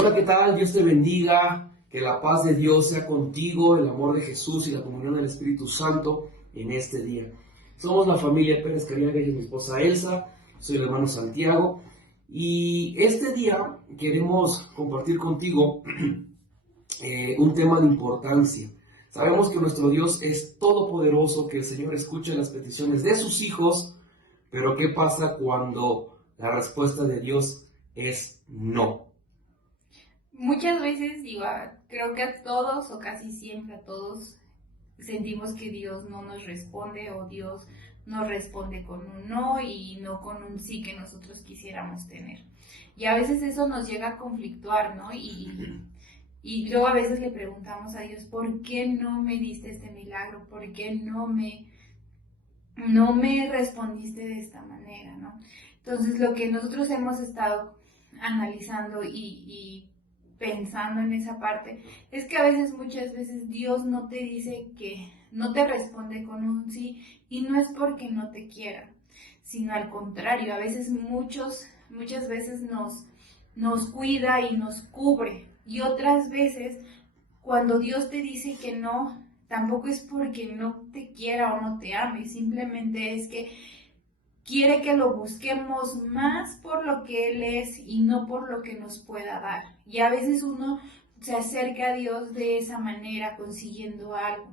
Hola, ¿qué tal? Dios te bendiga, que la paz de Dios sea contigo, el amor de Jesús y la comunión del Espíritu Santo en este día. Somos la familia Pérez Cariaga y mi esposa Elsa, soy el hermano Santiago, y este día queremos compartir contigo un tema de importancia. Sabemos que nuestro Dios es todopoderoso, que el Señor escucha las peticiones de sus hijos, pero ¿qué pasa cuando la respuesta de Dios es no? Muchas veces, creo que a todos o casi siempre a todos sentimos que Dios no nos responde o Dios nos responde con un no y no con un sí que nosotros quisiéramos tener. Y a veces eso nos llega a conflictuar, ¿no? Y luego a veces le preguntamos a Dios, ¿por qué no me diste este milagro? ¿Por qué no me respondiste de esta manera, ¿no? Entonces lo que nosotros hemos estado analizando y pensando en esa parte es que muchas veces Dios no te dice que no te responde con un sí y no es porque no te quiera, sino al contrario, a veces muchas veces nos cuida y nos cubre y otras veces cuando Dios te dice que no, tampoco es porque no te quiera o no te ame, simplemente es que quiere que lo busquemos más por lo que Él es y no por lo que nos pueda dar. Y a veces uno se acerca a Dios de esa manera, consiguiendo algo.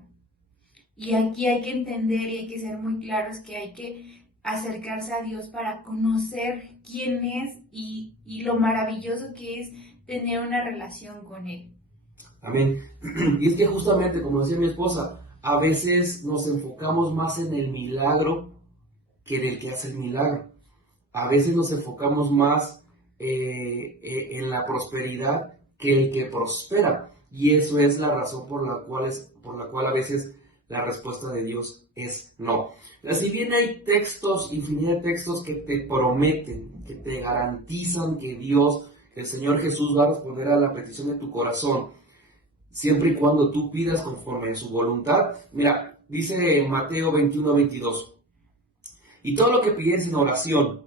Y aquí hay que entender y hay que ser muy claros que hay que acercarse a Dios para conocer quién es y lo maravilloso que es tener una relación con Él. Amén. Y es que justamente, como decía mi esposa, a veces nos enfocamos más en el milagro que en el que hace el milagro. A veces nos enfocamos más en la prosperidad que el que prospera. Y eso es la razón por la cual a veces la respuesta de Dios es no. Si bien hay textos, infinidad de textos que te prometen, que te garantizan que Dios, que el Señor Jesús va a responder a la petición de tu corazón, siempre y cuando tú pidas conforme a su voluntad. Mira, dice Mateo 21-22, y todo lo que pidierais en oración,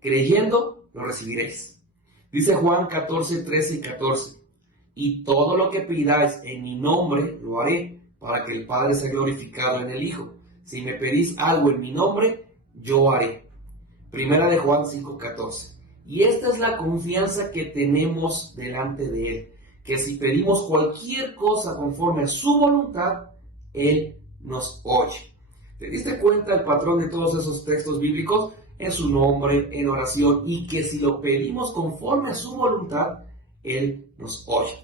creyendo, lo recibiréis. Dice Juan 14:13 y 14, y todo lo que pidáis en mi nombre, lo haré, para que el Padre sea glorificado en el Hijo. Si me pedís algo en mi nombre, yo haré. Primera de Juan 5:14. Y esta es la confianza que tenemos delante de Él, que si pedimos cualquier cosa conforme a su voluntad, Él nos oye. ¿Te diste cuenta el patrón de todos esos textos bíblicos? En su nombre, en oración, y que si lo pedimos conforme a su voluntad, Él nos oye.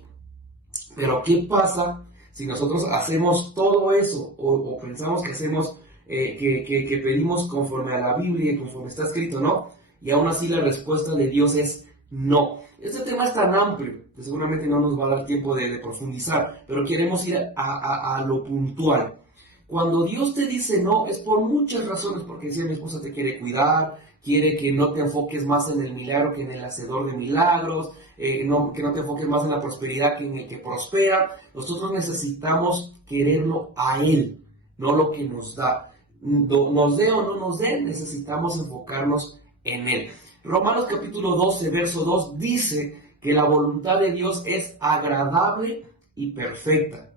Pero ¿qué pasa si nosotros hacemos todo eso o pensamos que hacemos, que pedimos conforme a la Biblia y conforme está escrito, no? Y aún así la respuesta de Dios es no. Este tema es tan amplio que seguramente no nos va a dar tiempo de profundizar, pero queremos ir a lo puntual. Cuando Dios te dice no, es por muchas razones, porque decía mi esposa, te quiere cuidar, quiere que no te enfoques más en el milagro que en el hacedor de milagros, que no te enfoques más en la prosperidad que en el que prospera. Nosotros necesitamos quererlo a Él, no lo que nos da. Nos dé o no nos dé, necesitamos enfocarnos en Él. Romanos capítulo 12, verso 2 dice que la voluntad de Dios es agradable y perfecta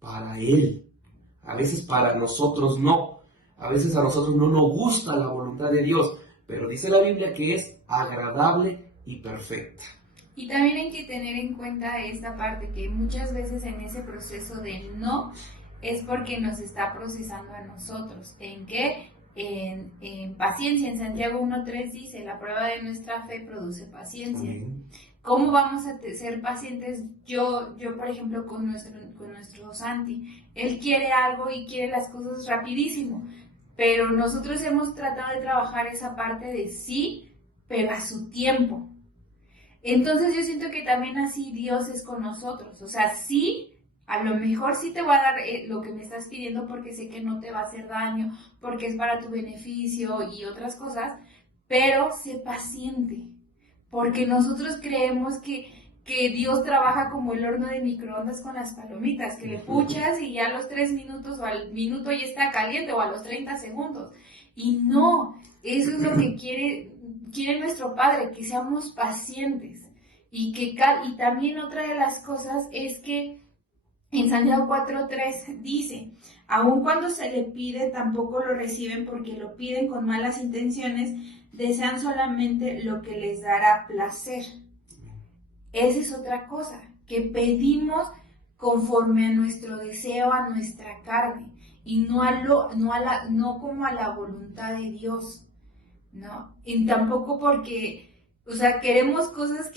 para Él. A veces para nosotros no. A veces a nosotros no nos gusta la voluntad de Dios, pero dice la Biblia que es agradable y perfecta. Y también hay que tener en cuenta esta parte que muchas veces en ese proceso de no es porque nos está procesando a nosotros. ¿En qué? En paciencia. En Santiago 1.3 dice, la prueba de nuestra fe produce paciencia. Amén. ¿Cómo vamos a ser pacientes? Yo por ejemplo, con nuestro Santi, él quiere algo y quiere las cosas rapidísimo, pero nosotros hemos tratado de trabajar esa parte de sí, pero a su tiempo. Entonces yo siento que también así Dios es con nosotros. O sea, sí, a lo mejor sí te va a dar lo que me estás pidiendo porque sé que no te va a hacer daño, porque es para tu beneficio y otras cosas, pero sé paciente. Porque nosotros creemos que Dios trabaja como el horno de microondas con las palomitas, que le puchas y ya a los 3 minutos o al minuto ya está caliente o a los 30 segundos. Y no, eso es lo que quiere nuestro Padre, que seamos pacientes. Y también otra de las cosas es que en Santiago 4:3 dice, aun cuando se le pide, tampoco lo reciben porque lo piden con malas intenciones, desean solamente lo que les dará placer. Esa es otra cosa, que pedimos conforme a nuestro deseo, a nuestra carne, y no como a la voluntad de Dios, ¿no? Y tampoco porque, o sea, queremos cosas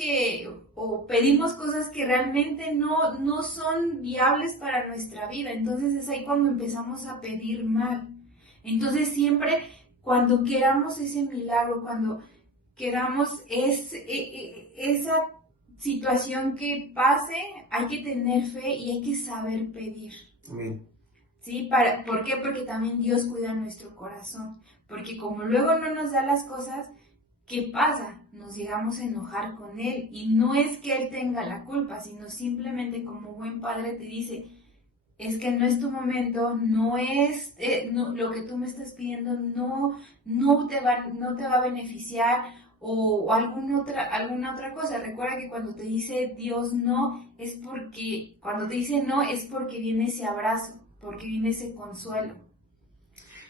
o pedimos cosas que realmente no son viables para nuestra vida. Entonces es ahí cuando empezamos a pedir mal. Entonces siempre cuando queramos ese milagro, cuando queramos esa situación que pase, hay que tener fe y hay que saber pedir. Amén. ¿Sí? ¿Por qué? Porque también Dios cuida nuestro corazón. Porque como luego no nos da las cosas, ¿qué pasa? Nos llegamos a enojar con Él. Y no es que Él tenga la culpa, sino simplemente como buen padre te dice, es que no es tu momento, no es lo que tú me estás pidiendo, no te va a beneficiar o alguna otra cosa. Recuerda que cuando te dice Dios no, cuando te dice no es porque viene ese abrazo, porque viene ese consuelo.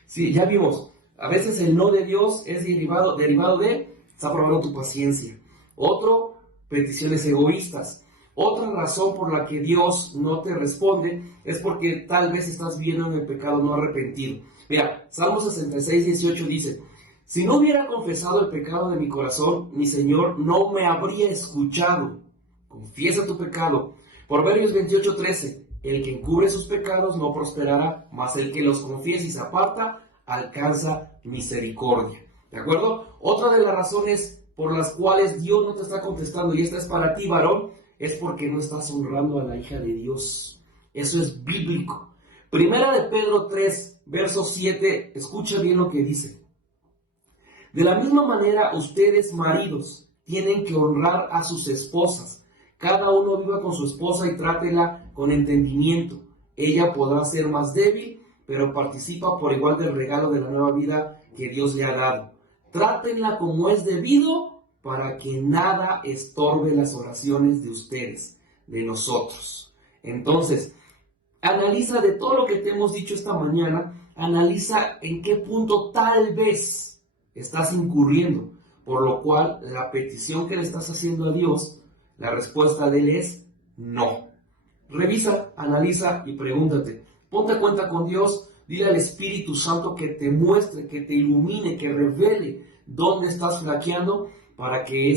Sí, ya vimos. A veces el no de Dios es derivado de, está probando tu paciencia. Otro, peticiones egoístas. Otra razón por la que Dios no te responde es porque tal vez estás viendo en el pecado no arrepentido. Mira, Salmo 66:18 dice, si no hubiera confesado el pecado de mi corazón, mi Señor no me habría escuchado. Confiesa tu pecado. Proverbios 28:13, el que encubre sus pecados no prosperará, mas el que los confiesa y se aparta alcanza misericordia. ¿De acuerdo? Otra de las razones por las cuales Dios no te está contestando, y esta es para ti, varón, es porque no estás honrando a la hija de Dios. Eso es bíblico. Primera de Pedro 3, verso 7, escucha bien lo que dice. De la misma manera, ustedes, maridos, tienen que honrar a sus esposas. Cada uno viva con su esposa y trátela con entendimiento. Ella podrá ser más débil, pero participa por igual del regalo de la nueva vida que Dios le ha dado. Trátenla como es debido para que nada estorbe las oraciones de ustedes, de nosotros. Entonces, analiza de todo lo que te hemos dicho esta mañana, analiza en qué punto tal vez estás incurriendo, por lo cual la petición que le estás haciendo a Dios, la respuesta de Él es no. Revisa, analiza y pregúntate. Ponte a cuenta con Dios, dile al Espíritu Santo que te muestre, que te ilumine, que revele dónde estás flaqueando para que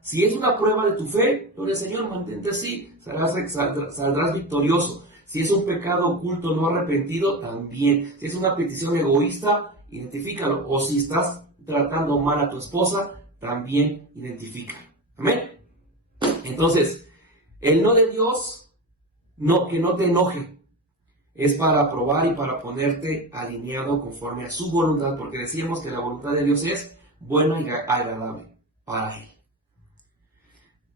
si es una prueba de tu fe, gloria al Señor, mantente así, saldrás victorioso. Si es un pecado oculto no arrepentido, también. Si es una petición egoísta, identifícalo. O si estás tratando mal a tu esposa, también identifícalo. Amén. Entonces, el no de Dios, que no te enoje, es para probar y para ponerte alineado conforme a su voluntad, porque decíamos que la voluntad de Dios es buena y agradable para Él.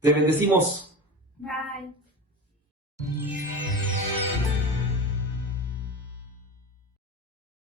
Te bendecimos. Bye.